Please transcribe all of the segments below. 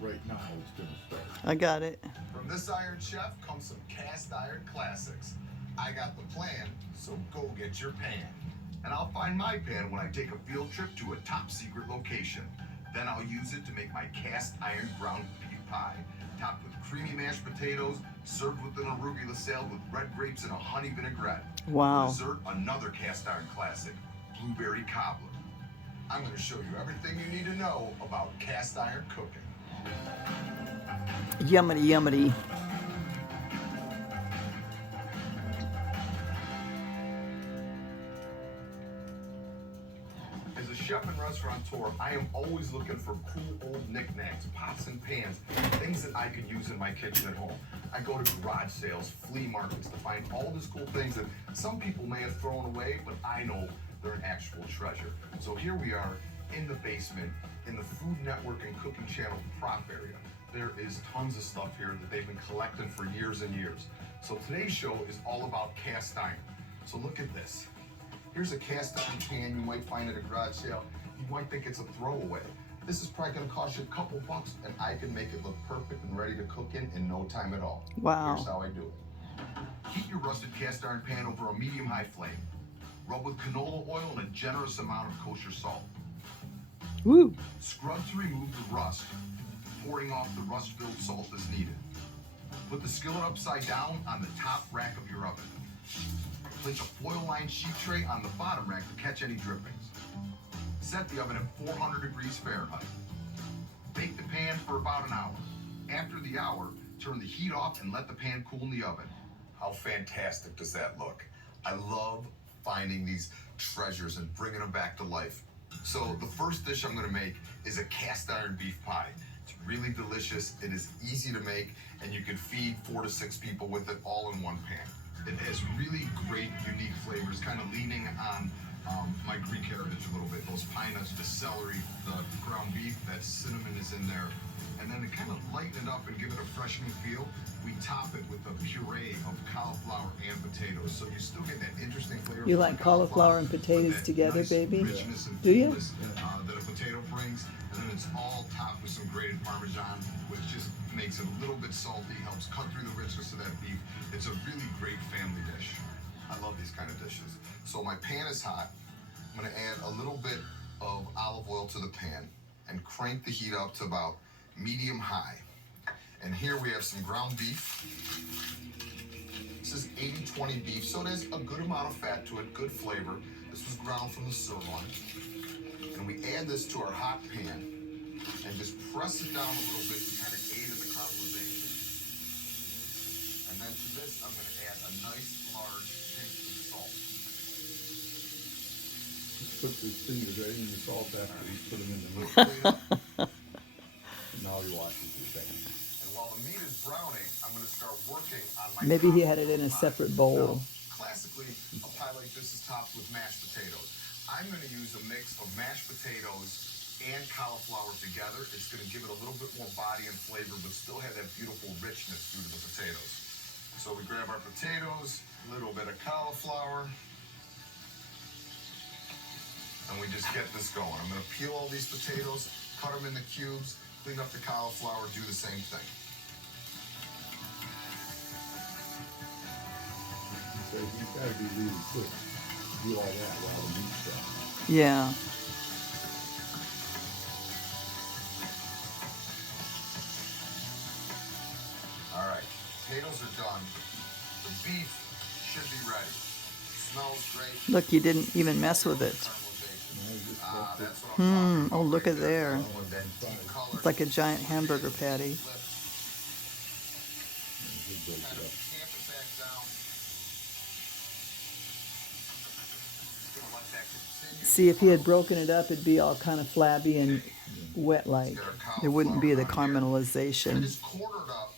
right now it's going to start. I got it. From this Iron Chef comes some cast iron classics. I got the plan, so go get your pan. And I'll find my pan when I take a field trip to a top secret location. Then I'll use it to make my cast iron ground beef pie, topped with creamy mashed potatoes, served with an arugula salad with red grapes and a honey vinaigrette. Wow. For dessert, another cast iron classic, blueberry cobbler. I'm going to show you everything you need to know about cast iron cooking. Yummity, yummity. As a chef and restaurateur, I am always looking for cool old knickknacks, pots and pans, things that I could use in my kitchen at home. I go to garage sales, flea markets to find all these cool things that some people may have thrown away, but I know they're an actual treasure. So here we are in the basement in the Food Network and Cooking Channel prop area. There is tons of stuff here that they've been collecting for years and years. So today's show is all about cast iron. So look at this. Here's a cast iron pan you might find at a garage sale. You might think it's a throwaway. This is probably gonna cost you a couple bucks and I can make it look perfect and ready to cook in no time at all. Wow. Here's how I do it. Heat your rusted cast iron pan over a medium-high flame. Rub with canola oil and a generous amount of kosher salt. Woo. Scrub to remove the rust, pouring off the rust-filled salt as needed. Put the skillet upside down on the top rack of your oven. Place a foil-lined sheet tray on the bottom rack to catch any drippings. Set the oven at 400 degrees Fahrenheit. Bake the pan for about an hour. After the hour, turn the heat off and let the pan cool in the oven. How fantastic does that look? I love finding these treasures and bringing them back to life. So the first dish I'm gonna make is a cast iron beef pie. It's really delicious, it is easy to make, and you can feed 4 to 6 people with it all in one pan. It has really great, unique flavors, kind of leaning on my Greek heritage a little bit. Those pine nuts, the celery, the ground beef, that cinnamon is in there. And then to kind of lighten it up and give it a freshening feel, we top it with a puree of cauliflower and potatoes. So you still get that interesting flavor. You like cauliflower and potatoes together, baby? Do you? That a potato brings. And then it's all topped with some grated Parmesan, which just makes it a little bit salty, helps cut through the richness of that beef. It's a really great family dish. I love these kind of dishes. So my pan is hot. I'm gonna add a little bit of olive oil to the pan and crank the heat up to about medium high. And here we have some ground beef. This is 80-20 beef, so it has a good amount of fat to it, good flavor. This was ground from the sirloin. And we add this to our hot pan and just press it down a little bit to kind of aid in the caramelization. And then to this, I'm gonna add a nice large pinch of salt. Put his fingers right in the salt after he's put them in the milk. Now he washes his hands. And while the meat is browning, I'm going to start working on my Maybe he had it in a separate bowl. Classically, a pie like this is topped with mashed potatoes. I'm going to use a mix of mashed potatoes and cauliflower together. It's going to give it a little bit more body and flavor, but still have that beautiful richness due to the potatoes. So we grab our potatoes, a little bit of cauliflower, and we just get this going. I'm going to peel all these potatoes, cut them into cubes, clean up the cauliflower, do the same thing. So you've got to be really quick to do all that while the meat's done. Yeah. All right, potatoes are done. The beef should be ready. Smells great. Look, you didn't even mess with it. That's what I'm Oh, look at there. That deep color. It's like a giant hamburger patty. Break it up. Tamp it back down. Just gonna let that continue. See, if he had broken it up, it'd be all kind of flabby and wet-like. There wouldn't be the And caramelization. just quarter it up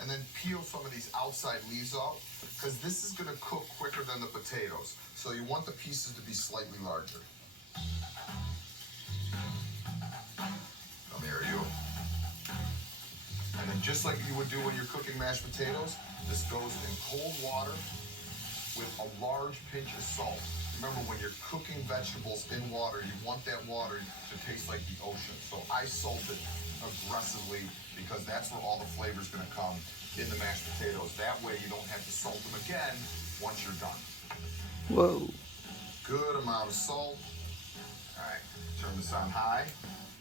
and then peel some of these outside leaves off because this is going to cook quicker than the potatoes. So you want the pieces to be slightly larger. Come here, you. And then just like you would do when you're cooking mashed potatoes, this goes in cold water with a large pinch of salt. Remember, when you're cooking vegetables in water, you want that water to taste like the ocean. So I salt it aggressively because that's where all the flavor's gonna come in the mashed potatoes. That way you don't have to salt them again once you're done. Whoa. Good amount of salt. All right, turn this on high.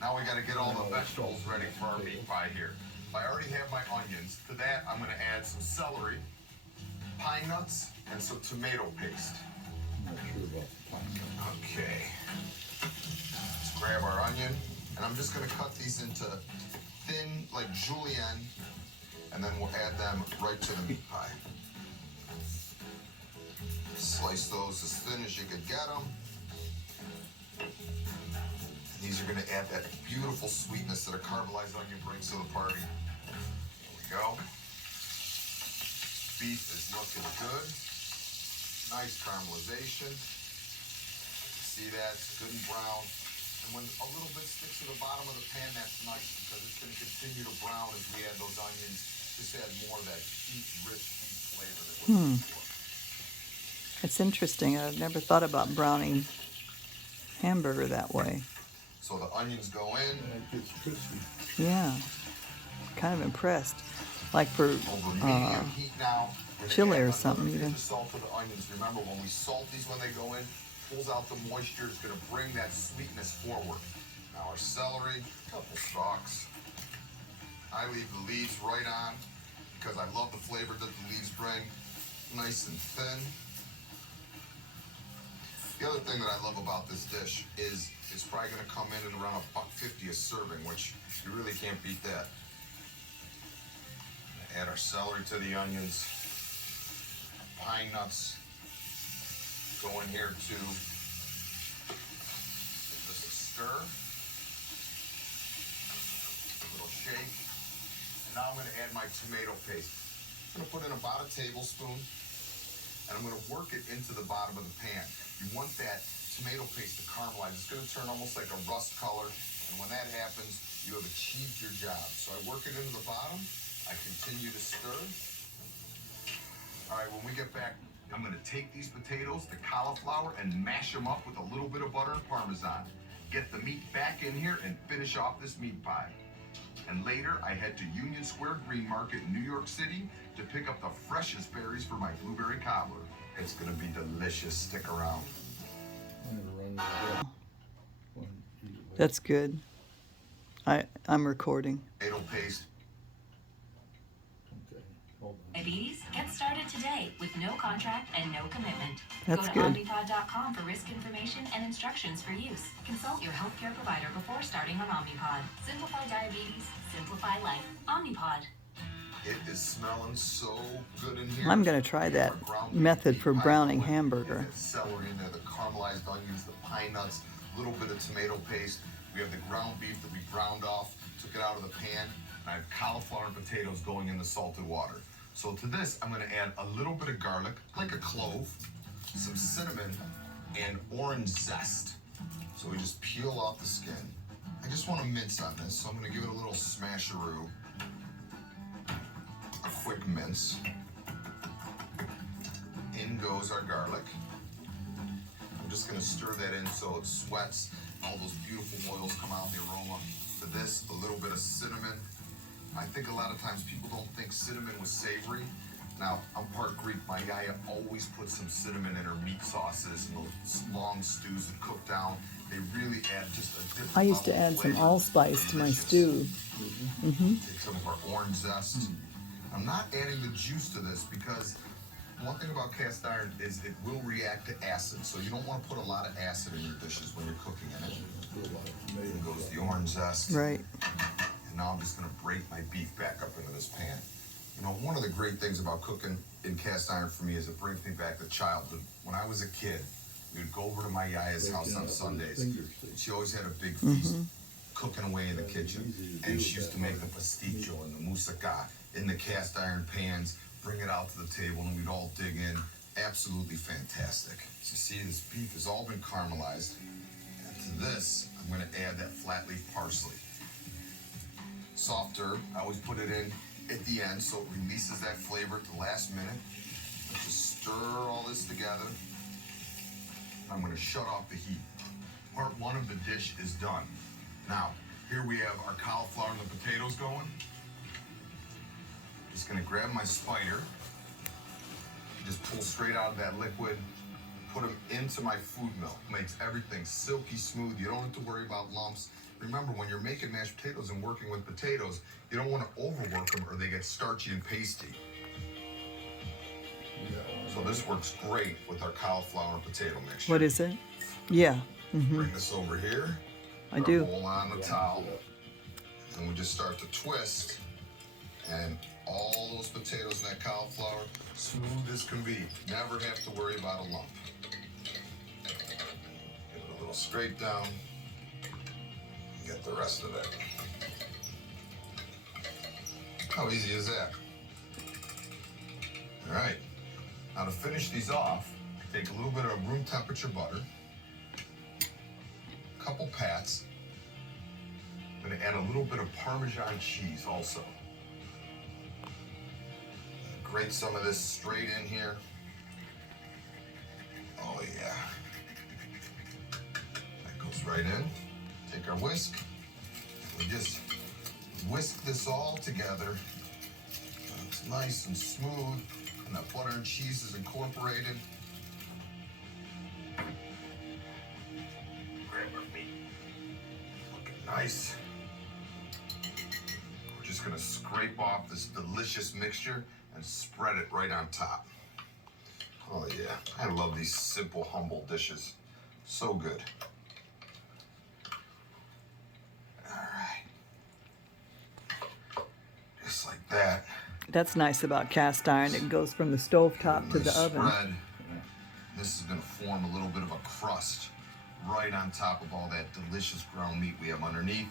Now we gotta get all the vegetables ready for our meat pie here. I already have my onions. To that, I'm gonna add some celery, pine nuts, and some tomato paste. I'm not sure about the pine. Okay. Let's grab our onion, and I'm just gonna cut these into thin, like julienne, and then we'll add them right to the meat pie. Slice those as thin as you could get them. And these are gonna add that beautiful sweetness that a caramelized onion brings to the party. There we go. Beef is looking good. Nice caramelization. See that? It's good and brown. And when a little bit sticks to the bottom of the pan, that's nice because it's going to continue to brown as we add those onions. Just add more of that deep, rich, deep flavor that we're looking for. It's interesting. I've never thought about browning hamburger that way. So the onions go in. It gets crispy. Yeah. Kind of impressed. Like for Over medium heat now. chili or something even. The salt to the onions. Remember, when we salt these when they go in, pulls out the moisture, is going to bring that sweetness forward. Now our celery, couple stalks. I leave the leaves right on because I love the flavor that the leaves bring. Nice and thin. The other thing that I love about this dish is it's probably going to come in at around $1.50 a serving, which you really can't beat that. Add our celery to the onions. Pine nuts go in here too. Give this a stir. A little shake. And now I'm going to add my tomato paste. I'm going to put in about a tablespoon, and I'm going to work it into the bottom of the pan. You want that tomato paste to caramelize. It's going to turn almost like a rust color, and when that happens, you have achieved your job. So I work it into the bottom. I continue to stir. All right, when we get back, I'm gonna take these potatoes, the cauliflower, and mash them up with a little bit of butter and Parmesan. Get the meat back in here and finish off this meat pie. And later, I head to Union Square Green Market in New York City to pick up the freshest berries for my blueberry cobbler. It's gonna be delicious. Stick around. I'm gonna run that one either way. That's good. I'm recording. Tomato paste. Okay, hold on. Diabetes? Get started today with no contract and no commitment. That's Go to good. Omnipod.com for risk information and instructions for use. Consult your healthcare provider before starting on Omnipod. Simplify diabetes, simplify life. Omnipod. It is smelling so good in here. I'm going to try that method for browning hamburger. The celery in there, the caramelized onions, the pine nuts, a little bit of tomato paste. We have the ground beef that we ground off, took it out of the pan, and I have cauliflower and potatoes going in the salted water. So to this, I'm going to add a little bit of garlic, like a clove, some cinnamon, and orange zest. So we just peel off the skin. I just want to mince on this, so I'm going to give it a little smasheroo. A quick mince. In goes our garlic. I'm just gonna stir that in so it sweats. All those beautiful oils come out, the aroma. For this, a little bit of cinnamon. I think a lot of times people don't think cinnamon was savory. Now, I'm part Greek. My yaya always puts some cinnamon in her meat sauces and those long stews that cook down. They really add just a different I used to level of add some flavor. allspice to my Delicious. stew. Take some of our orange zest. I'm not adding the juice to this because one thing about cast iron is it will react to acid. So you don't want to put a lot of acid in your dishes when you're cooking in it. There goes the orange zest. Right. And now I'm just going to break my beef back up into this pan. You know, one of the great things about cooking in cast iron for me is it brings me back to childhood. When I was a kid, we would go over to my yaya's house on Sundays. She always had a big feast cooking away in the kitchen. And she used to make the pasticcio and the moussaka in the cast iron pans, bring it out to the table, and we'd all dig in. Absolutely fantastic. So you see, this beef has all been caramelized. And to this, I'm going to add that flat leaf parsley. Soft herb, I always put it in at the end so it releases that flavor at the last minute. Just stir all this together. I'm going to shut off the heat. Part one of the dish is done. Now, here we have our cauliflower and the potatoes going. Just going to grab my spider, just pull straight out of that liquid, put them into my food mill. Makes everything silky smooth. You don't have to worry about lumps. Remember, when you're making mashed potatoes and working with potatoes, you don't want to overwork them or they get starchy and pasty. So this works great with our cauliflower and potato mixture. What is it? Yeah. Bring this over here. I do. Roll on the towel. And we just start to twist. And all those potatoes and that cauliflower, smooth as can be. Never have to worry about a lump. Give it a little scrape down. Get the rest of it. How easy is that? All right. Now to finish these off, take a little bit of room temperature butter, a couple pats. I'm going to add a little bit of Parmesan cheese also. Grate some of this straight in here. Oh yeah. That goes right in. Take our whisk. We just whisk this all together. It's nice and smooth. And that butter and cheese is incorporated. Grab our meat. Looking nice. We're just gonna scrape off this delicious mixture and spread it right on top. Oh yeah, I love these simple, humble dishes. So good. All right. Just like that. That's nice about cast iron. It goes from the stove top to the oven. Spread. This is going to form a little bit of a crust right on top of all that delicious ground meat we have underneath.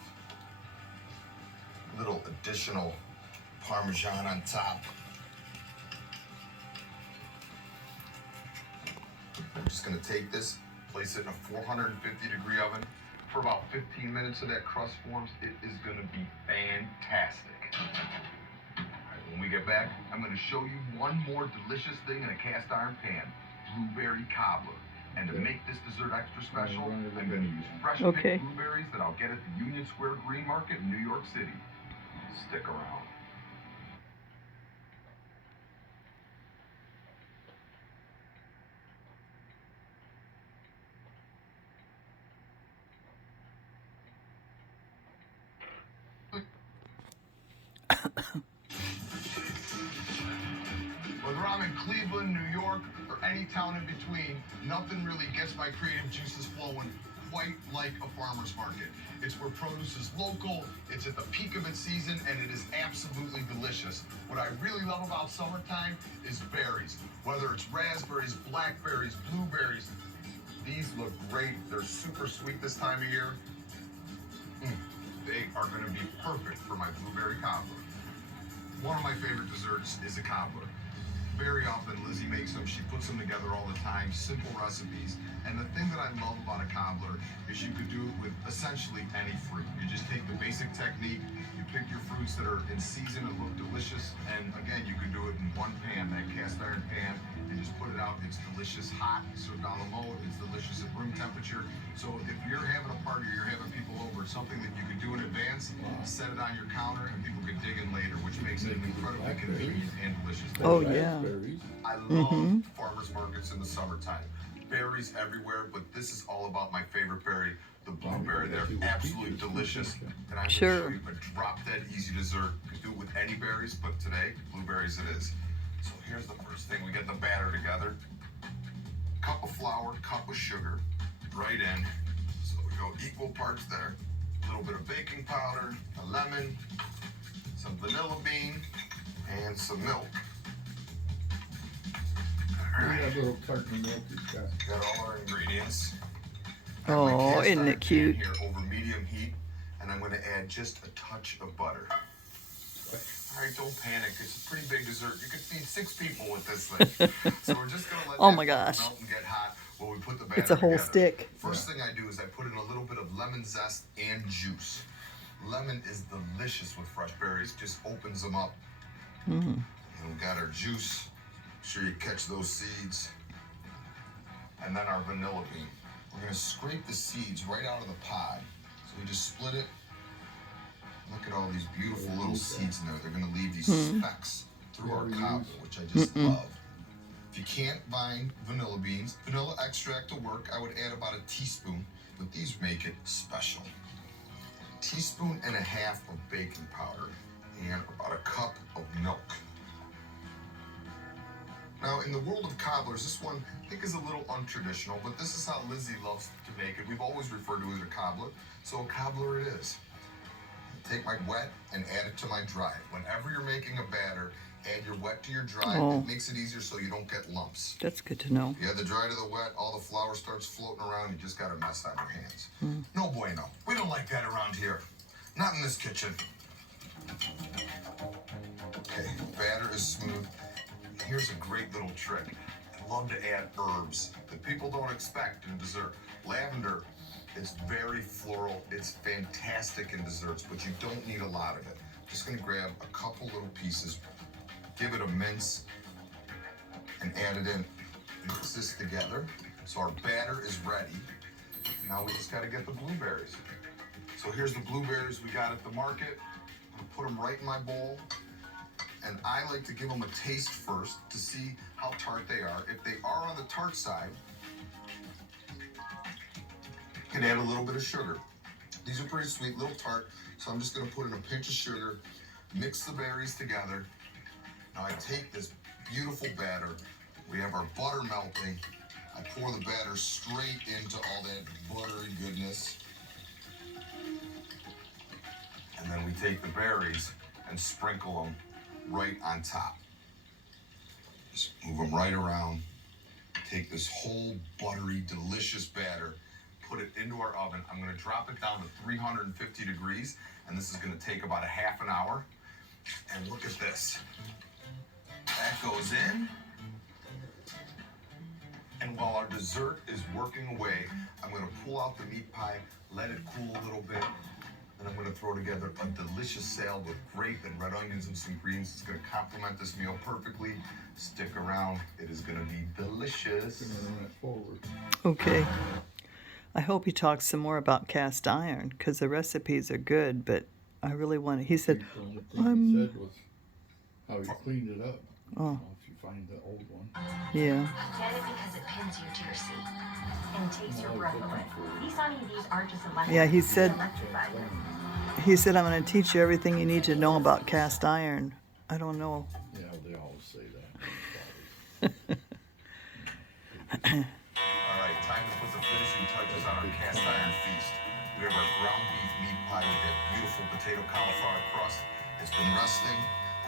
A little additional Parmesan on top. I'm just going to take this, place it in a 450-degree oven for about 15 minutes so that crust forms. It is going to be fantastic. When we get back, I'm going to show you one more delicious thing in a cast iron pan, blueberry cobbler. And to make this dessert extra special, I'm going to use fresh picked blueberries that I'll get at the Union Square Green Market in New York City. Stick around. Whether I'm in Cleveland, New York, or any town in between, nothing really gets my creative juices flowing quite like a farmer's market. It's where produce is local, it's at the peak of its season, and it is absolutely delicious. What I really love about summertime is berries. Whether it's raspberries, blackberries, blueberries, these look great. They're super sweet this time of year. They are going to be perfect for my blueberry cobbler. One of my favorite desserts is a cobbler. Very often Lizzie makes them, she puts them together all the time, simple recipes. And the thing that I love about a cobbler is you could do it with essentially any fruit. You just take the basic technique, you pick your fruits that are in season and look delicious, and again, you could do it in one pan, that cast iron pan, and just put it out. It's delicious hot, served a la mode, it's delicious at room temperature. So if you're having a party or you're having people over, it's something that you could do in advance, set it on your counter, and people could dig in later, which makes it incredibly convenient and delicious. Oh, yeah. I love farmers markets in the summertime. Berries everywhere, but this is all about my favorite berry, the blueberry. They're absolutely delicious. And I'm going to show you a drop-dead easy dessert. You can do it with any berries, but today, blueberries it is. So here's the first thing. We get the batter together. Cup of flour, cup of sugar, right in. So we go equal parts there. A little bit of baking powder, a lemon, some vanilla bean, and some milk. That little carton of milk is got. Got all our ingredients. Oh, isn't it cute? Here over medium heat, and I'm going to add just a touch of butter. All right, don't panic. It's a pretty big dessert. You could feed 6 people with this thing. So we're just going to let Oh that my gosh. melt and get hot while we put the batter It's a whole together. stick. First thing I do is I put in a little bit of lemon zest and juice. Lemon is delicious with fresh berries. Just opens them up. And we got our juice. Make sure you catch those seeds. and then our vanilla bean. We're going to scrape the seeds right out of the pod. So we just split it. Look at all these beautiful little seeds in there. They're going to leave these specks through our cobbler, which I just love. If you can't find vanilla beans, vanilla extract will work. I would add about a teaspoon, but these make it special. A teaspoon and a half of baking powder and about a cup of milk. Now, in the world of cobblers, this one I think is a little untraditional, but this is how Lizzie loves to make it. We've always referred to it as a cobbler, so a cobbler it is. Take my wet and add it to my dry. Whenever you're making a batter, add your wet to your dry. It makes it easier so you don't get lumps. That's good to know. You add the dry to the wet, all the flour starts floating around, you just got a mess on your hands. No bueno. We don't like that around here. Not in this kitchen. Okay, batter is smooth. Here's a great little trick. I love to add herbs that people don't expect in dessert. Lavender, it's very floral. It's fantastic in desserts, but you don't need a lot of it. Just gonna grab a couple little pieces, give it a mince, and add it in. Mix this together. So our batter is ready. Now we just gotta get the blueberries. So here's the blueberries we got at the market. I'm gonna put them right in my bowl. And I like to give them a taste first to see how tart they are. If they are on the tart side, you can add a little bit of sugar. These are pretty sweet, little tart, so I'm just gonna put in a pinch of sugar, mix the berries together. Now I take this beautiful batter, we have our butter melting, I pour the batter straight into all that buttery goodness. And then we take the berries and sprinkle them right on top. Just move them right around. Take this whole buttery, delicious batter, put it into our oven. I'm gonna drop it down to 350 degrees, and this is gonna take about a half an hour. And look at this. That goes in. And while our dessert is working away, I'm gonna pull out the meat pie, let it cool a little bit, and I'm gonna throw together a delicious salad with grape and red onions and some greens. It's gonna complement this meal perfectly. Stick around, it is gonna be delicious. Run it forward. Okay. I hope he talks some more about cast iron, because the recipes are good, but I really want to. He said, The only thing he said was how he cleaned it up. Oh. If you find the old one. yeah. Get it because it pins you to your seat and takes your No, breath looking away. for- These honeybees aren't just electric. Yeah, he they're said- electrified. He said, I'm going to teach you everything you need to know about cast iron. I don't know. Yeah, they always say that. All right, time to put the finishing touches on our cast iron feast. We have our ground beef meat pie with that beautiful potato cauliflower crust. It's been resting.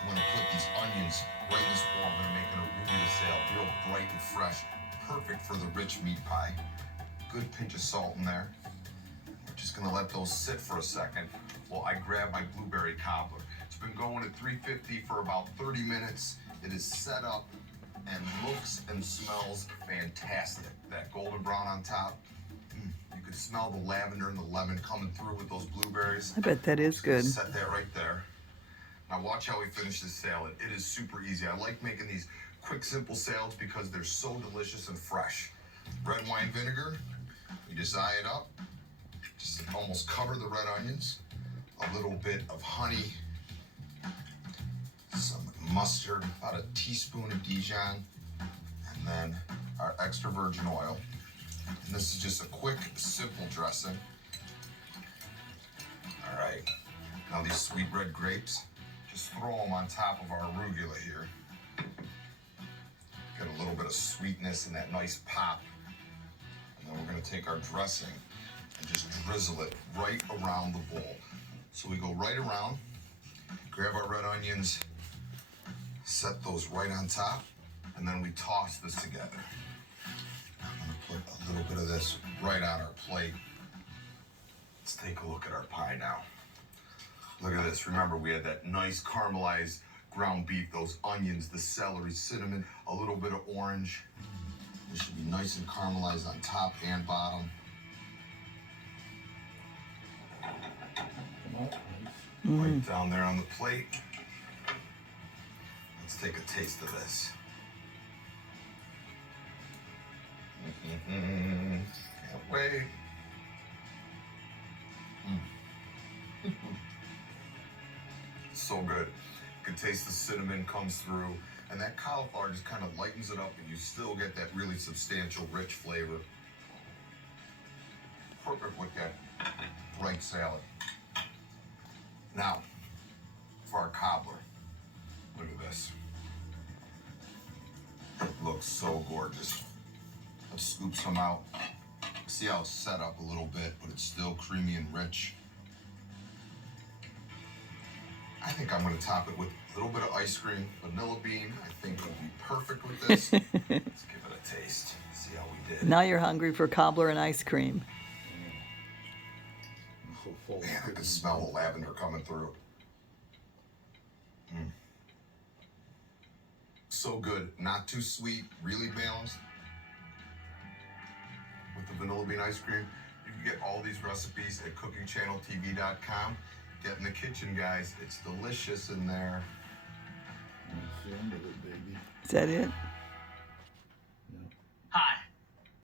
I'm gonna put these onions right in this bowl. I'm gonna make an arugula salad, real bright and fresh, perfect for the rich meat pie. Good pinch of salt in there. We're just gonna let those sit for a second while I grab my blueberry cobbler. It's been going at 350 for about 30 minutes. It is set up and looks and smells fantastic. That golden brown on top. You could smell the lavender and the lemon coming through with those blueberries. I bet that is good. Set that right there. Now watch how we finish this salad. It is super easy. I like making these quick, simple salads because they're so delicious and fresh. Red wine vinegar, you just eye it up. Just almost cover the red onions. A little bit of honey. Some mustard, about a teaspoon of Dijon. And then our extra virgin oil. And this is just a quick, simple dressing. All right. Now these sweet red grapes, just throw them on top of our arugula here. Get a little bit of sweetness and that nice pop. And then we're gonna take our dressing and just drizzle it right around the bowl. So we go right around, grab our red onions, set those right on top, and then we toss this together. I'm gonna put a little bit of this right on our plate. Let's take a look at our pie now. Look at this. Remember, we had that nice caramelized ground beef, those onions, the celery, cinnamon, a little bit of orange. This should be nice and caramelized on top and bottom. Come out, nice. Right down there on the plate. Let's take a taste of this. Can't wait. So good. You can taste the cinnamon comes through, and that cauliflower just kind of lightens it up, and you still get that really substantial, rich flavor. Perfect with that bright salad. Now, for our cobbler, look at this. It looks so gorgeous. Let's scoop some out. See how it's set up a little bit, but it's still creamy and rich. I think I'm going to top it with a little bit of ice cream, vanilla bean. I think it'll be perfect with this. Let's give it a taste. See how we did. Now you're hungry for cobbler and ice cream. I'm so full. Man, I can smell the lavender coming through. So good. Not too sweet. Really balanced. With the vanilla bean ice cream. You can get all these recipes at cookingchanneltv.com. Get in the kitchen, guys. It's delicious in there. That's the end of it, baby. Is that it?